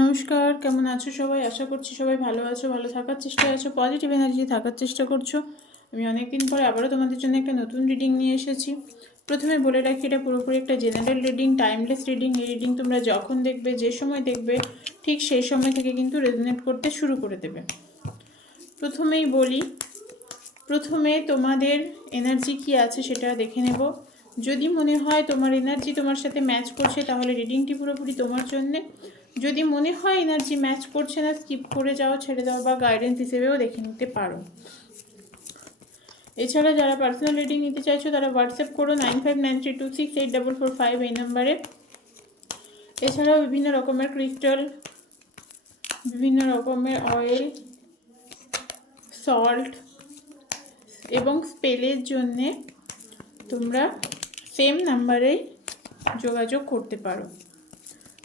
নমস্কার, কেমন আছো সবাই? আশা করছি সবাই ভালো আছো, ভালো থাকার চেষ্টা আছো পজিটিভ এনার্জি থাকার চেষ্টা করছ। আমি অনেকদিন পরে আবারও তোমাদের জন্য একটা নতুন রিডিং নিয়ে এসেছি। প্রথমে বলে রাখি, এটা পুরোপুরি একটা জেনারেল রিডিং টাইমলেস রিডিং এই রিডিং তোমরা যখন দেখবে, যে সময় দেখবে, ঠিক সেই সময় থেকে কিন্তু রেজনেট করতে শুরু করে দেবে। প্রথমেই বলি, প্রথমে তোমাদের এনার্জি কি আছে সেটা দেখে নেব। যদি মনে হয় তোমার এনার্জি তোমার সাথে ম্যাচ করছে, তাহলে রিডিংটি পুরোপুরি তোমার জন্যে। যদি মনে হয় এনার্জি ম্যাচ করছে না স্কিপ করে যাও, ছেড়ে দাও বা গাইডেন্স হিসেবেও দেখে নিতে পারো। এছাড়া যারা পার্সোনাল রিডিং নিতে চাইছো, তারা হোয়াটসঅ্যাপ করো nine five nine three two six eight double four five এই নাম্বারে এছাড়াও বিভিন্ন রকমের ক্রিস্টাল বিভিন্ন রকমের অয়েল সল্ট এবং স্পেলের জন্যে তোমরা সেম নাম্বারেই যোগাযোগ করতে পারো।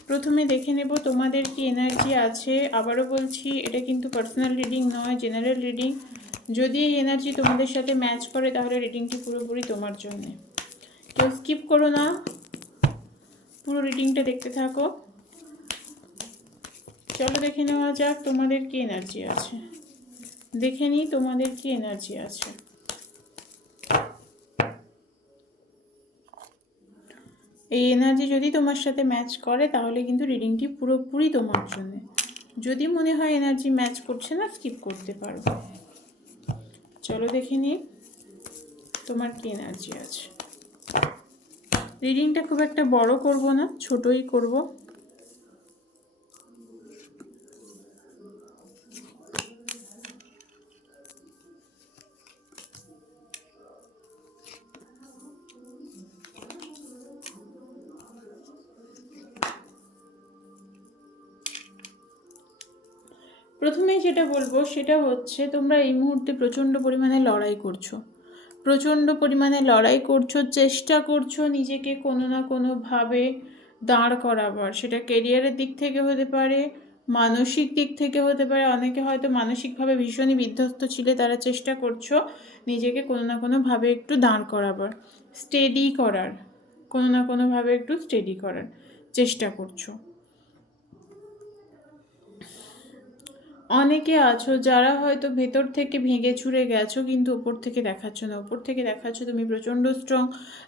প্রথমে দেখে নেব তোমাদের কি এনার্জি আছে। আবারও বলছি, এটা কিন্তু পার্সোনাল রিডিং নয় জেনারেল রিডিং যদি এই এনার্জি তোমাদের সাথে ম্যাচ করে, তাহলে রিডিংটি পুরোপুরি তোমার জন্য। কেউ স্কিপ করো না। পুরো রিডিংটা দেখতে থাকো। চলো দেখে নেওয়া যাক তোমাদের কি এনার্জি আছে। দেখে নিই তোমাদের কি এনার্জি আছে। এই এনার্জি যদি তোমার সাথে ম্যাচ করে, তাহলে কিন্তু রিডিংটি পুরোপুরি তোমার জন্য। যদি মনে হয় এনার্জি ম্যাচ করছে না স্কিপ করতে পারো। চলো দেখে নিই, তোমার কি এনার্জি আছে? রিডিংটা খুব একটা বড় করব না, ছোটই করব। প্রথমেই যেটা বলব সেটা হচ্ছে তোমরা এই মুহূর্তে প্রচণ্ড পরিমাণে লড়াই করছ। প্রচণ্ড পরিমাণে লড়াই করছ, চেষ্টা করছ নিজেকে কোনো না কোনোভাবে দাঁড় করাবার। সেটা কেরিয়ারের দিক থেকে হতে পারে, মানসিক দিক থেকে হতে পারে, অনেকে হয়তো মানসিকভাবে ভীষণই বিধ্বস্ত ছিলে, তারা চেষ্টা করছ নিজেকে কোনো না কোনোভাবে একটু দাঁড় করাবার। স্টেডি করার, কোনো না কোনোভাবে একটু স্টেডি করার চেষ্টা করছ। অনেকে আছো যারা হয়তো ভেতর থেকে ভেঙে চুরে গেছো, কিন্তু উপর থেকে দেখাচ্ছ না। উপর থেকে দেখাচ্ছ, তুমি প্রচণ্ড স্ট্রং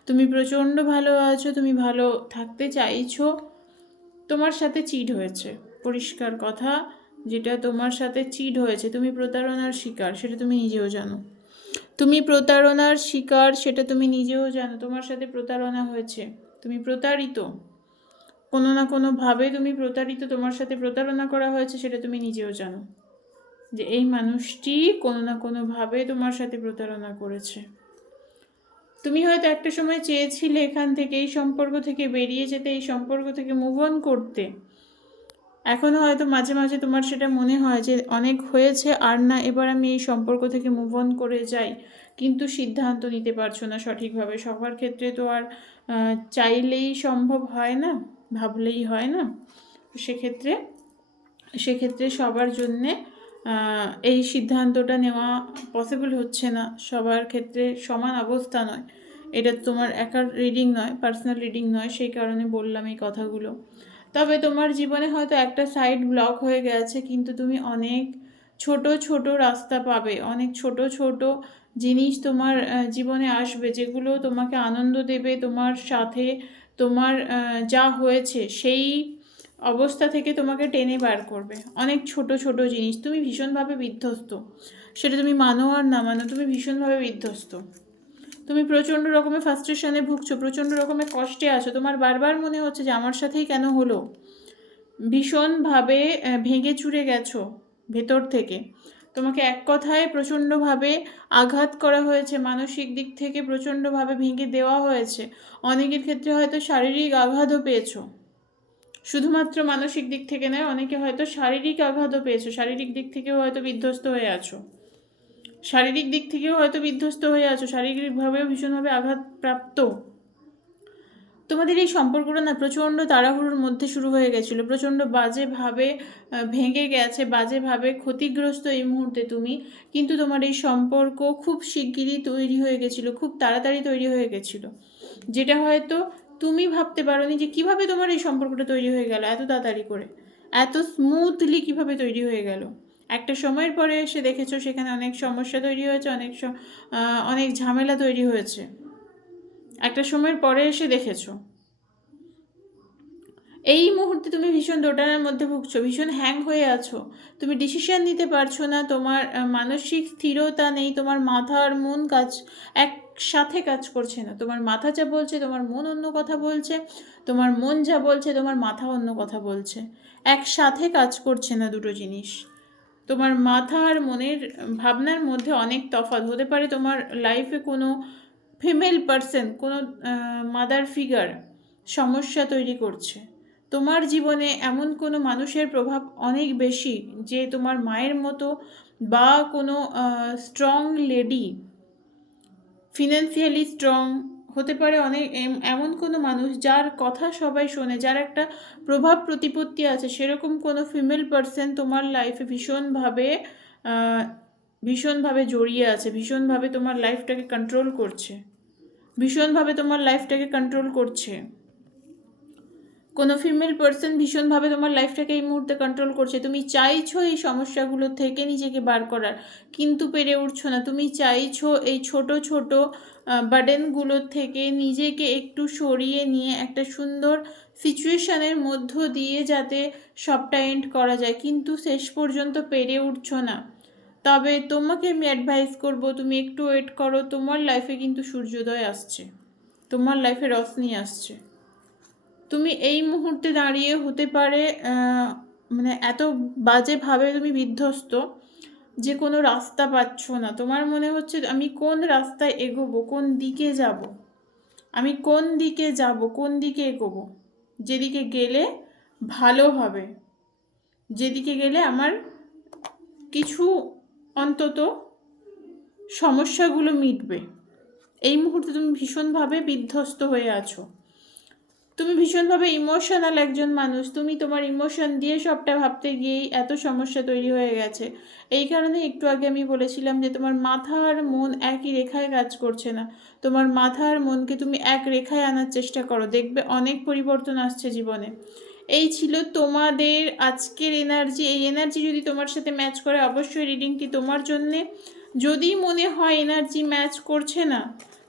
তুমি প্রচণ্ড ভালো আছো, তুমি ভালো থাকতে চাইছো। তোমার সাথে চিট হয়েছে, পরিষ্কার কথা। যেটা তোমার সাথে চিট হয়েছে, তুমি প্রতারণার শিকার, সেটা তুমি নিজেও জানো। তুমি প্রতারণার শিকার, সেটা তুমি নিজেও জানো। তোমার সাথে প্রতারণা হয়েছে, তুমি প্রতারিত। কোনো না কোনোভাবে তুমি প্রতারিত, তোমার সাথে প্রতারণা করা হয়েছে সেটা তুমি নিজেও জানো। যে এই মানুষটি কোনো না কোনোভাবে তোমার সাথে প্রতারণা করেছে। তুমি হয়তো একটা সময় চেয়েছিলে এখান থেকে, এই সম্পর্ক থেকে বেরিয়ে যেতে, এই সম্পর্ক থেকে মুভ অন করতে। এখনও হয়তো মাঝে মাঝে তোমার সেটা মনে হয় যে অনেক হয়েছে, আর না, এবার আমি এই সম্পর্ক থেকে মুভ অন করে যাই। কিন্তু সিদ্ধান্ত নিতে পারছ না সঠিকভাবে। সবার ক্ষেত্রে তো আর চাইলেই সম্ভব হয় না, ভাবলেই হয় না। সেক্ষেত্রে সেক্ষেত্রে সবার জন্যে এই সিদ্ধান্তটা নেওয়া পসিবল হচ্ছে না। সবার ক্ষেত্রে সমান অবস্থা নয়। এটা তোমার একার রিডিং নয় পার্সোনাল রিডিং নয়, সেই কারণে বললাম এই কথাগুলো। তবে তোমার জীবনে হয়তো একটা সাইড ব্লক হয়ে গেছে, কিন্তু তুমি অনেক ছোট ছোট রাস্তা পাবে। অনেক ছোট ছোট জিনিস তোমার জীবনে আসবে, যেগুলো তোমাকে আনন্দ দেবে, তোমার সাথে, তোমার যা হয়েছে, সেই অবস্থা থেকে তোমাকে টেনে বার করবে। অনেক ছোট ছোট জিনিস। তুমি ভীষণভাবে বিধ্বস্ত। সেটা তুমি মানো আর না মানো, তুমি ভীষণভাবে বিধ্বস্ত। তুমি প্রচণ্ড রকমের ফার্স্ট্রেশনে ভুগছো, প্রচণ্ড রকমের কষ্টে আছো। তোমার বারবার মনে হচ্ছে যে, আমার সাথেই কেন হলো? ভীষণভাবে ভেঙে চুরে গেছো ভেতর থেকে। তোমাকে এক কথায় প্রচণ্ডভাবে আঘাত করা হয়েছে, মানসিক দিক থেকে প্রচণ্ডভাবে ভেঙে দেওয়া হয়েছে। অনেকের ক্ষেত্রে হয়তো শারীরিক আঘাতও পেয়েছ। শুধুমাত্র মানসিক দিক থেকে নয়, অনেকে হয়তো শারীরিক আঘাতও পেয়েছ। শারীরিক দিক থেকেও হয়তো বিধ্বস্ত হয়ে আছো। শারীরিক দিক থেকেও হয়তো বিধ্বস্ত হয়ে আছো। শারীরিকভাবেও ভীষণভাবে আঘাতপ্রাপ্ত। তোমাদের এই সম্পর্কটা না প্রচণ্ড তাড়াহুড়োর মধ্যে শুরু হয়ে গেছিল। প্রচণ্ড বাজেভাবে ভেঙে গেছে, বাজেভাবে ক্ষতিগ্রস্ত এই মুহূর্তে তুমি। কিন্তু তোমার এই সম্পর্ক খুব শিগগিরই তৈরি হয়ে গেছিল, খুব তাড়াতাড়ি তৈরি হয়ে গেছিল। যেটা হয়তো তুমি ভাবতে পারোনি যে কীভাবে তোমার এই সম্পর্কটা তৈরি হয়ে গেল এত তাড়াতাড়ি করে। এত স্মুথলি কীভাবে তৈরি হয়ে গেল। একটা সময়ের পরে এসে দেখেছ সেখানে অনেক সমস্যা তৈরি হয়েছে, অনেক অনেক ঝামেলা তৈরি হয়েছে। একটা সময়ের পরে এসে দেখেছ। এই মুহূর্তে তুমি ভীষণ দোটানার মধ্যে ভুগছো, ভীষণ হ্যাং হয়ে আছো। তুমি ডিসিশন নিতে পারছ না, তোমার মানসিক স্থিরতা নেই, তোমার মাথা আর মন কাজ একসাথে কাজ করছে না। তোমার মাথা যা বলছে, তোমার মন অন্য কথা বলছে, তোমার মন যা বলছে, তোমার মাথা অন্য কথা বলছে। একসাথে কাজ করছে না দুটো জিনিস। তোমার মাথা আর মনের, ভাবনার মধ্যে অনেক তফাৎ। হতে পারে তোমার লাইফে কোনো ফিমেল পার্সন কোনো মাদার ফিগার সমস্যা তৈরি করছে। তোমার জীবনে এমন কোনো মানুষের প্রভাব অনেক বেশি যে তোমার মায়ের মতো বা কোনো স্ট্রং লেডি ফিনান্সিয়ালি স্ট্রং হতে পারে অনেক, এম- এমন কোনো মানুষ যার কথা সবাই শোনে, যার একটা প্রভাব প্রতিপত্তি আছে। সেরকম কোনো ফিমেল পার্সন তোমার লাইফে ভীষণভাবে ভীষণভাবে জড়িয়ে আছে, ভীষণভাবে তোমার লাইফটাকে কন্ট্রোল করছে। ভীষণভাবে তোমার লাইফটাকে কন্ট্রোল করছে। কোনো ফিমেল পার্সন ভীষণভাবে তোমার লাইফটাকে এই মুহূর্তে কন্ট্রোল করছে। তুমি চাইছো এই সমস্যাগুলো থেকে নিজেকে বার করার, কিন্তু পেরে উঠছো না। তুমি চাইছো এই ছোট ছোট বার্ডেনগুলোর থেকে নিজেকে একটু সরিয়ে নিয়ে একটা সুন্দর সিচুয়েশনের মধ্য দিয়ে যাতে সবটা এন্ড করা যায়। কিন্তু শেষ পর্যন্ত পেরে উঠছো না। তবে তোমাকে আমি অ্যাডভাইস করব, তুমি একটু ওয়েট করো, তোমার লাইফে কিন্তু সূর্যোদয় আসছে। তোমার লাইফে রশ্মি আসছে। তুমি এই মুহূর্তে দাঁড়িয়ে হতে পারে মানে এত বাজেভাবে তুমি বিধ্বস্ত যে কোনো রাস্তা পাচ্ছ না। তোমার মনে হচ্ছে আমি কোন রাস্তায় এগোবো, কোন দিকে যাব? আমি কোন দিকে যাব, কোন দিকে এগোবো? যেদিকে গেলে ভালো হবে। যেদিকে গেলে আমার কিছু অন্তত সমস্যাগুলো মিটবে। এই মুহূর্তে তুমি ভীষণভাবে বিধ্বস্ত হয়ে আছো। তুমি ভীষণভাবে ইমোশনাল একজন মানুষ। তুমি তোমার ইমোশন দিয়ে সবটা ভাবতে গিয়েই এত সমস্যা তৈরি হয়ে গেছে। এই কারণে একটু আগে আমি বলেছিলাম যে, তোমার মাথা আর মন একই রেখায় কাজ করছে না। তোমার মাথা আর মনকে তুমি এক রেখায় আনার চেষ্টা করো। দেখবে অনেক পরিবর্তন আসছে জীবনে। এই ছিল তোমাদের আজকের এনার্জি এই এনার্জি যদি তোমার সাথে ম্যাচ করে, অবশ্যই রিডিংটি তোমার জন্যে। যদি মনে হয় এনার্জি ম্যাচ করছে না,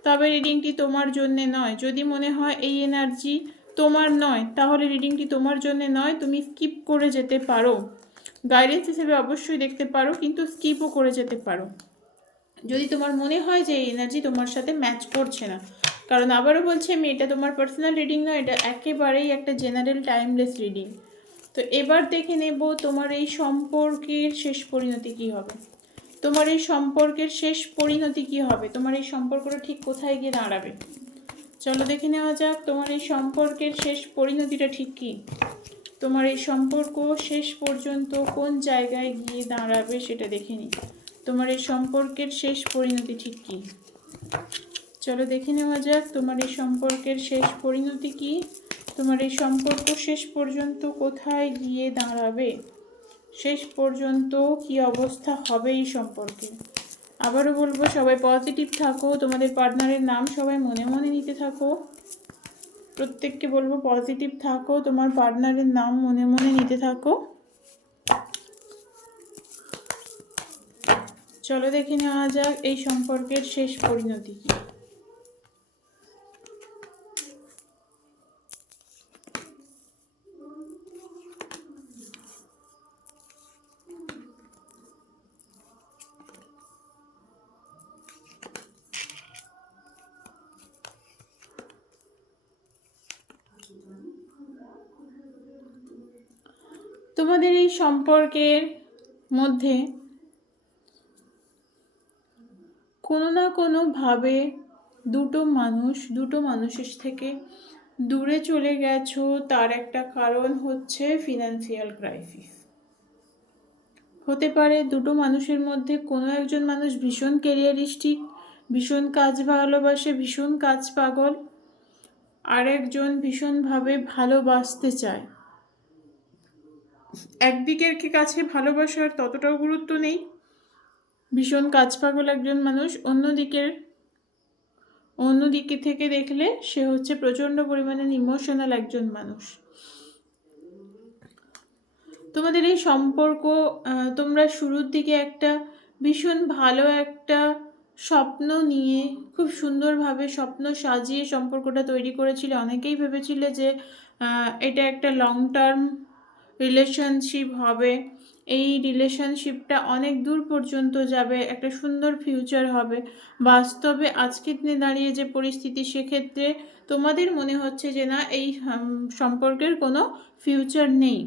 তবে রিডিংটি তোমার জন্যে নয়। যদি মনে হয় এই এনার্জি তোমার নয়, তাহলে রিডিংটি তোমার জন্যে নয়। তুমি স্কিপ করে যেতে পারো। গাইডেন্স হিসেবে অবশ্যই দেখতে পারো, কিন্তু স্কিপও করে যেতে পারো। যদি তোমার মনে হয় যে এই এনার্জি তোমার সাথে ম্যাচ করছে না কারণ আবারও বলছি আমি, এটা তোমার পার্সোনাল রিডিং নয় এটা একেবারেই একটা জেনারেল টাইমলেস রিডিং তো এবার দেখে নেব তোমার এই সম্পর্কের শেষ পরিণতি কী হবে। তোমার এই সম্পর্কের শেষ পরিণতি কী হবে? তোমার এই সম্পর্কটা ঠিক কোথায় গিয়ে দাঁড়াবে? চলো দেখে নেওয়া যাক, তোমার এই সম্পর্কের শেষ পরিণতিটা ঠিক কী? তোমার এই সম্পর্ক শেষ পর্যন্ত কোন জায়গায় গিয়ে দাঁড়াবে সেটা দেখে নিই। তোমার এই সম্পর্কের শেষ পরিণতি ঠিক কী? চলো দেখে নেওয়া যাক, তোমার এই সম্পর্কের শেষ পরিণতি কী? তোমার এই সম্পর্ক শেষ পর্যন্ত কোথায় গিয়ে দাঁড়াবে? শেষ পর্যন্ত কি অবস্থা হবে এই সম্পর্কে? আবারও বলব, সবাই পজিটিভ থাকো, তোমাদের পার্টনারের নাম সবাই মনে মনে নিতে থাকো। প্রত্যেককে বলব পজিটিভ থাকো, তোমার পার্টনারের নাম মনে মনে নিতে থাকো। চলো দেখে নেওয়া যাক, এই সম্পর্কের শেষ পরিণতি কি। তোমাদের এই সম্পর্কের মধ্যে কোনো না কোনোভাবে দুটো মানুষ, দুটো মানুষের থেকে দূরে চলে গেছো, তার একটা কারণ হচ্ছে ফিনান্সিয়াল ক্রাইসিস হতে পারে দুটো মানুষের মধ্যে কোনো একজন মানুষ ভীষণ ক্যারিয়ারিস্টিক ভীষণ কাজ ভালোবাসে, ভীষণ কাজ পাগল আর একজন ভীষণভাবে ভালোবাসতে চায়। একদিকের কি কাছে ভালোবাসার ততটাও গুরুত্ব নেই। ভীষণ কাজ পাগল একজন মানুষ। অন্যদিকের অন্যদিকে থেকে দেখলে সে হচ্ছে প্রচণ্ড পরিমাণে ইমোশনাল একজন মানুষ। তোমাদের এই সম্পর্ক তোমরা শুরুর দিকে একটা ভীষণ ভালো একটা স্বপ্ন নিয়ে খুব সুন্দরভাবে স্বপ্ন সাজিয়ে সম্পর্কটা তৈরি করেছিলে। অনেকেই ভেবেছিলে যে এটা একটা লং টার্ম রিলেশনশিপ হবে। এই রিলেশনশিপটা অনেক দূর পর্যন্ত যাবে, একটা সুন্দর ফিউচার হবে। বাস্তবে আজকের দিনে দাঁড়িয়ে যে পরিস্থিতি, সেক্ষেত্রে তোমাদের মনে হচ্ছে যে না, এই সম্পর্কের কোনো ফিউচার নেই।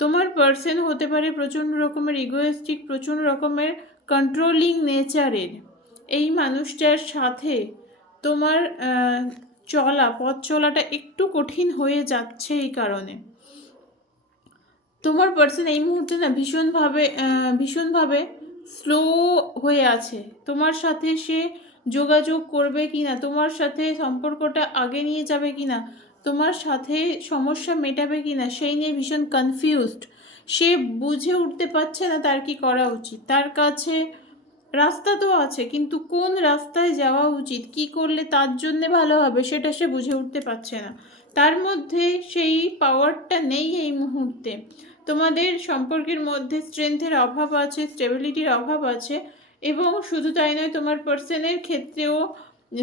তোমার পার্সন হতে পারে প্রচণ্ড রকমের ইগোয়েস্টিক প্রচণ্ড রকমের কন্ট্রোলিং নেচারের এই মানুষটার সাথে তোমার চলা, পথ চলাটা একটু কঠিন হয়ে যাচ্ছে এই কারণে। তোমার পার্সন এই মুহূর্তে না ভীষণভাবে ভীষণভাবে স্লো হয়ে আছে। তোমার সাথে সে যোগাযোগ করবে কি না তোমার সাথে সম্পর্কটা আগে নিয়ে যাবে কি না তোমার সাথে সমস্যা মেটাবে কি না সেই নিয়ে ভীষণ কনফিউজড সে বুঝে উঠতে পারছে না তার কি করা উচিত। তার কাছে রাস্তা তো আছে, কিন্তু কোন রাস্তায় যাওয়া উচিত, কি করলে তার জন্যে ভালো হবে, সেটা সে বুঝে উঠতে পারছে না। তার মধ্যে সেই পাওয়ারটা নেই এই মুহূর্তে। তোমাদের সম্পর্কের মধ্যে স্ট্রেংথের অভাব আছে স্টেবিলিটির অভাব আছে এবং শুধু তাই নয়, তোমার পার্সনের ক্ষেত্রেও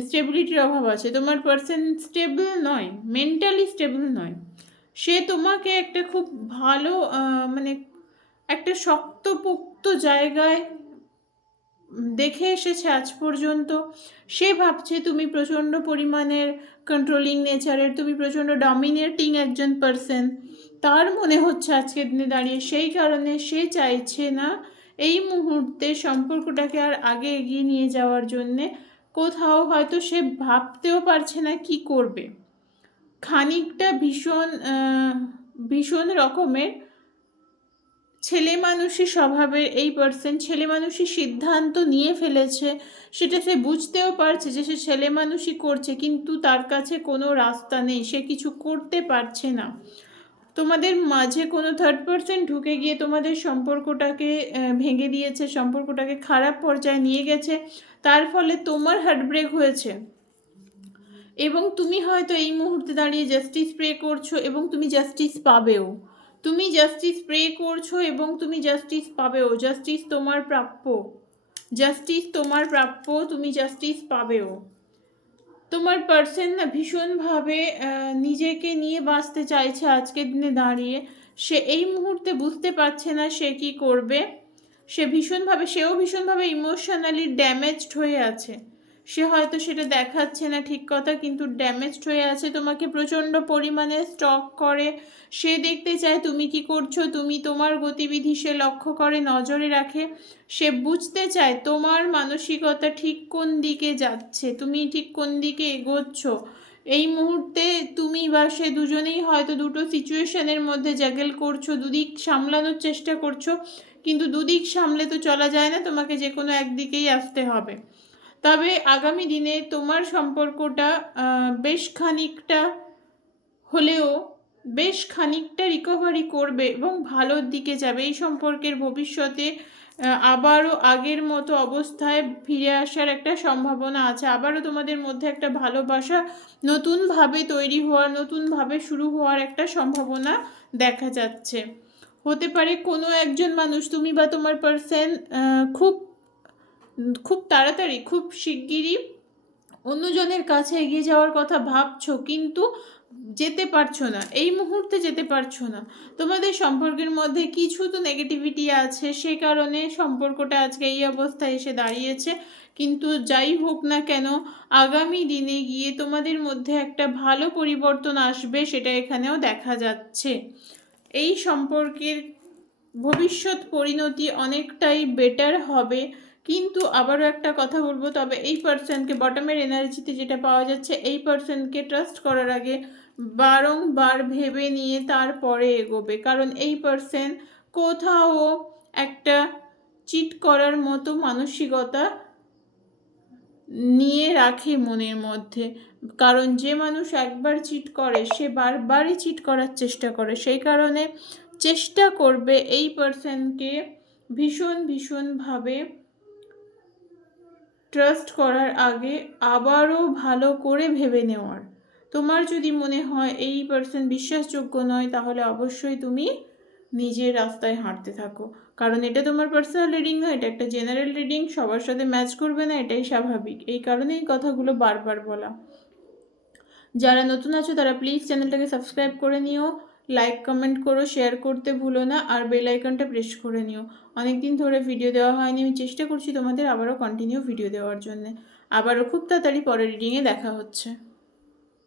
স্টেবিলিটির অভাব আছে। তোমার পার্সন স্টেবল নয় মেন্টালি স্টেবল নয়। সে তোমাকে একটা খুব ভালো মানে একটা শক্তপোক্ত জায়গায় দেখে এসেছে আজ পর্যন্ত। সে ভাবছে তুমি প্রচণ্ড পরিমাণের কন্ট্রোলিং নেচারের তুমি প্রচণ্ড ডমিনেটিং একজন পার্সন তার মনে হচ্ছে আজকের দিনে দাঁড়িয়ে সেই কারণে সে চাইছে না এই মুহূর্তে সম্পর্কটাকে আর আগে এগিয়ে নিয়ে যাওয়ার জন্যে। কোথাও হয়তো সে ভাবতেও পারছে না কি করবে। খানিকটা ভীষণ ভীষণ রকমের ছেলে মানুষই স্বভাবের এই পার্সন ছেলে মানুষই সিদ্ধান্ত নিয়ে ফেলেছে, সেটা সে বুঝতেও পারছে যে সে ছেলে মানুষই করছে, কিন্তু তার কাছে কোনো রাস্তা নেই, সে কিছু করতে পারছে না। তোমাদের মাঝে কোনো থার্ড পার্সন ঢুকে গিয়ে তোমাদের সম্পর্কটাকে ভেঙে দিয়েছে, সম্পর্কটাকে খারাপ পর্যায়ে নিয়ে গেছে, তার ফলে তোমার হার্টব্রেক হয়েছে। এবং তুমি হয়তো এই মুহূর্তে দাঁড়িয়ে জাস্টিস প্রে করছ এবং তুমি জাস্টিস পাবেও। তুমি জাস্টিস প্রে করছ এবং তুমি জাস্টিস পাবেও। জাস্টিস তোমার প্রাপ্য। জাস্টিস তোমার প্রাপ্য, তুমি জাস্টিস পাবেও। তোমার পার্সন না ভীষণভাবে নিজেকে নিয়ে বাঁচতে চাইছে আজকের দিনে দাঁড়িয়ে। সে এই মুহূর্তে বুঝতে পারছে না সে কি করবে। সে ভীষণভাবে, সেও ভীষণভাবে ইমোশনালি ড্যামেজড হয়ে আছে। সে হয়তো সেটা দেখাচ্ছে না ঠিক কথা, কিন্তু ড্যামেজড হয়ে আছে, তোমাকে প্রচণ্ড পরিমাণে স্টক করে। সে দেখতে চায় তুমি কি করছ, তুমি তোমার গতিবিধি সে লক্ষ্য করে, নজরে রাখে। সে বুঝতে চায় তোমার মানসিকতা ঠিক কোন দিকে যাচ্ছে, তুমি ঠিক কোন দিকে এগোচ্ছ। এই মুহূর্তে তুমি বা সে দুজনেই হয়তো দুটো সিচুয়েশনের মধ্যে জ্যাগেল করছ, দুদিক সামলানোর চেষ্টা করছ, কিন্তু দুদিক সামলে তো চলা যায় না, তোমাকে যে কোনো একদিকেই আসতে হবে। তবে আগামী দিনে তোমার সম্পর্কটা বেশ খানিকটা হলেও বেশ খানিকটা রিকভারি করবে এবং ভালোর দিকে যাবে। এই সম্পর্কের ভবিষ্যতে আবারও আগের মতো অবস্থায় ফিরে আসার একটা সম্ভাবনা আছে। আবারও তোমাদের মধ্যে একটা ভালোবাসা নতুনভাবে তৈরি হওয়ার, নতুনভাবে শুরু হওয়ার একটা সম্ভাবনা দেখা যাচ্ছে। হতে পারে কোনো একজন মানুষ, তুমি বা তোমার পার্সন খুব খুব তাড়াতাড়ি, খুব শিগগিরই অন্যজনের কাছে এগিয়ে যাওয়ার কথা ভাবছ, কিন্তু যেতে পারছ না, এই মুহূর্তে যেতে পারছ না। তোমাদের সম্পর্কের মধ্যে কিছু তো নেগেটিভিটি আছে, সে কারণে সম্পর্কটা আজকে এই অবস্থায় এসে দাঁড়িয়েছে। কিন্তু যাই হোক না কেন, আগামী দিনে গিয়ে তোমাদের মধ্যে একটা ভালো পরিবর্তন আসবে, সেটা এখানেও দেখা যাচ্ছে। এই সম্পর্কের ভবিষ্যৎ পরিণতি অনেকটাই বেটার হবে। কিন্তু আবারও একটা কথা বলব, তবে এই পার্সনকে বটমের এনার্জিতে যেটা পাওয়া যাচ্ছে, এই পার্সনকে ট্রাস্ট করার আগে বারংবার ভেবে নিয়ে তারপরে এগোবে। কারণ এই পার্সন কোথাও একটা চিট করার মতো মানসিকতা নিয়ে রাখে মনের মধ্যে। কারণ যে মানুষ একবার চিট করে, সে বারবারই চিট করার চেষ্টা করে। সেই কারণে চেষ্টা করবে এই পার্সনকে ভীষণ ভীষণভাবে ট্রাস্ট করার আগে আবারও ভালো করে ভেবে নেওয়ার। তোমার যদি মনে হয় এই পার্সন বিশ্বাসযোগ্য নয়, তাহলে অবশ্যই তুমি নিজের রাস্তায় হাঁটতে থাকো। কারণ এটা তোমার পার্সোনাল রিডিং নয় এটা একটা জেনারেল রিডিং সবার সাথে ম্যাচ করবে না, এটাই স্বাভাবিক। এই কারণেই এই কথাগুলো বারবার বলা। যারা নতুন আছো, তারা প্লিজ চ্যানেলটাকে সাবস্ক্রাইব করে নিও। লাইক কমেন্ট করো শেয়ার করতে ভুলো না, আর বেল আইকনটা প্রেস করে নিও। অনেক দিন ধরে ভিডিও দেওয়া হয়নি, আমি চেষ্টা করছি তোমাদের আবারও কন্টিনিউ ভিডিও দেওয়ার জন্য। আবারও খুব তাড়াতাড়ি পরের রিডিংয়ে দেখা হচ্ছে।